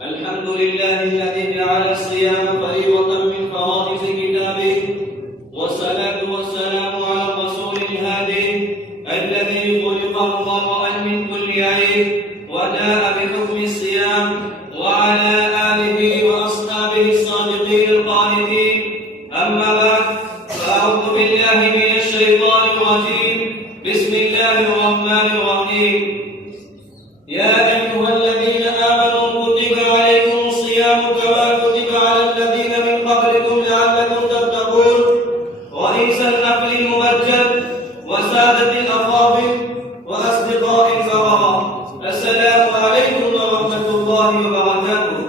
الحمد لله الذي جعل الصيام فريضة من فرائض كتابه، والصلاة والسلام على الرسول الهادي الذي خلق مبرأ من كل عيب وجاء بحكم الصيام، وعلى آله وأصحابه الصادقين القانتين. أما بعد، فأعوذ بالله من الشيطان الرجيم. بسم الله الرحمن الرحيم. يا أيها الذين آمنوا كتب عليكم الصيام كما كتب على الذين من قبلكم لعلكم تتقون. رئيس النقل الممجد وسادة الأفاضل وأصدقاء الكرام، السلام عليكم ورحمة الله وبركاته.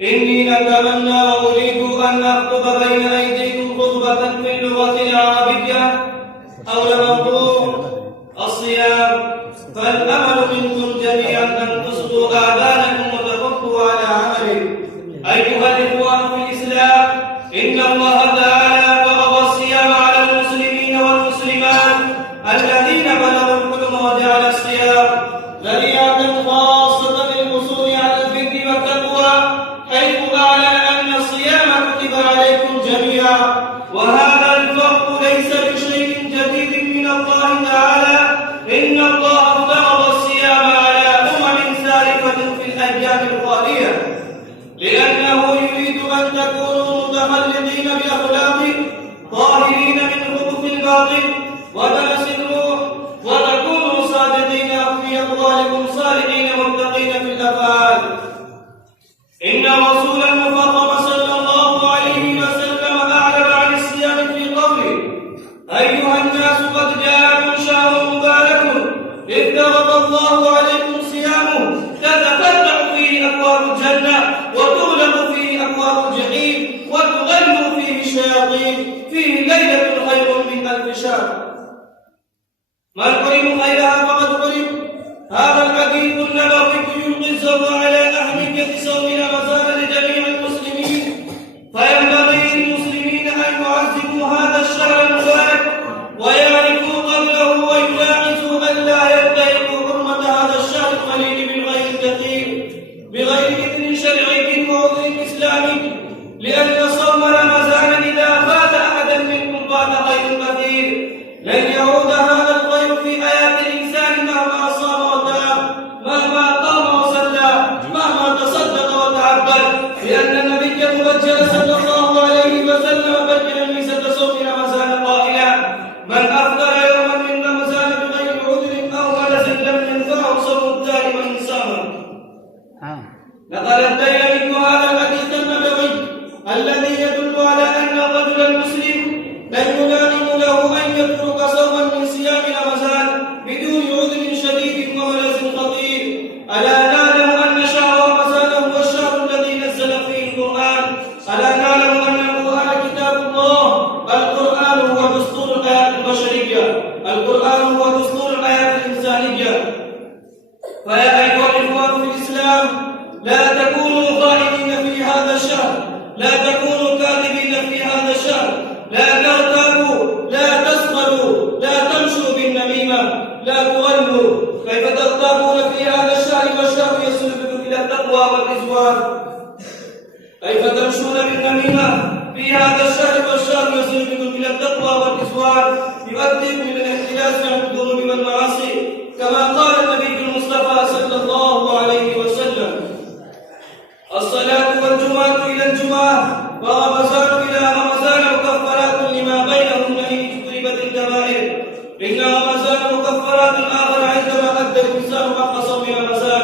إني أتمنى وأريد أن أخطب بين أيديكم خطبة في اللغة العربية حول موضوع الصيام، فالأمل منكم جميعا أن تصغوا آذانكم وتحثوا على عمله. أيها الإخوان في الإسلام، إن الله تعالى فرض الصيام على المسلمين والمسلمات الذين بلغوا الحلم، وجعل الصيام ذريعة خاصة للحصول على البر والتقوى، حيث أعلن أن الصيام كتب عليكم جميعا. وهذا الفرق ليس بشيء جديد من الله تعالى، إن الله فرض الصيام على سالفة في الأيام الخالية، لأنه يريد أن تكونوا متخلقين بأخلاقه، طاهرين من خبث الباطل ودنس الروح، وتكونوا صادقين في أقوالكم، صالحين متقين في الأفعال. إن رسول المفضل صلى الله عليه وسلم أعلن عن الصيام في قوله: أيها الناس، قد جاءكم شهر مبارك افترض الله عليكم صيامه، تتفتح فيه أبواب الجنة وتغلق فيه أبواب الجحيم وتغل فيه الشياطين، فيه ليلة خير من ألف شهر. من حرم خيرها فقد حرم. هذا الحديث النبوي يلقي الزر على أهمية صوم رمضان لجميع المسلمين، فينبغي للمسلمين أن يعزموا هذا الشهر المبارك ويعرفوا قدره، ويلاحظوا أن لا يضيقوا حرمة هذا الشهر القليل بالغير الكثير، بغير إذن شرعي وعذر إسلامي، لأن صوم رمضان إذا فات أحدا منكم فات خير كثير. لن يعود هذا الخير في حياة الإنسان مهما صام وتاب، مهما قام وصلى، مهما تصدق وتعبد، لأن النبي المبجل صلى الله عليه وسلم بين ميزة صوم رمضان قائلا: من أفطر يوما من رمضان بغير عذر أو غلس لم ينفعه صوم الدائم إن صام. لقد انتهينا من هذا الحديث النبوي الذي يدل على أن الرجل المسلم لن يلائم له أن يترك صوما من صيام رمضان بدون عذر شديد وغلس خطير. ألا نعلم أن شهر رمضان هو الشهر الذي نزل فيه القرآن؟ ألا نعلم أن القرآن كتاب الله؟ القرآن هو دستور الحياة البشرية، القرآن هو دستور الحياة الإنسانية. فيا أيها الإخوان في الإسلام، لا تكونوا خائنين في هذا الشهر، لا تكونوا كاذبين في هذا الشهر، لا تغتابوا، لا تسخروا، لا تمشوا بالنميمة، لا تغلوا. كيف تغتابون في هذا الشهر والشهر يصل بكم إلى التقوى والرضوان؟ كيف تمشون بالنميمة في هذا الشهر والشهر يصل بكم إلى التقوى والرضوان، يؤديكم إلى الاحتراز عن الذنوب والمعاصي، كما قال النبي المصطفى صلى الله عليه وسلم: الصلاة والجمعة إلى الجمعة ورمضان إلى رمضان مكفرات لما بينهن إن اجتنبت الكبائر. إن رمضان مكفرات آخر عندما أدى الإنسان حق صوم رمضان،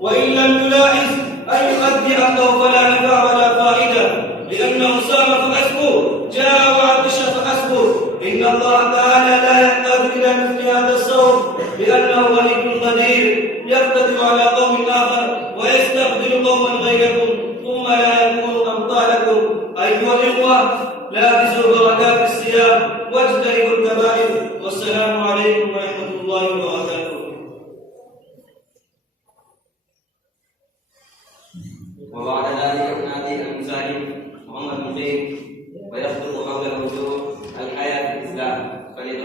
وإن لم يلاحظ أن يؤدي حقه فلا نفع ولا فائدة، لأنه صام فحسبه، جاء وعطش فحسبه. إن الله تعالى لا يحتاج إلى مثل هذا الصوم، لأنه غني قدير، يقتدر على قوم آخر ويستبدل قوما غيركم ثم لا يكون أمثالكم. أيها الإخوة، لابسوا بركات الصيام واجتنبوا الكبائر، والسلام عليكم ورحمة الله وبركاته. وبعد ذلك نادي المساجد محمد بن زيد ويخطب حول موضوع الحياة في الإسلام، فليتفضل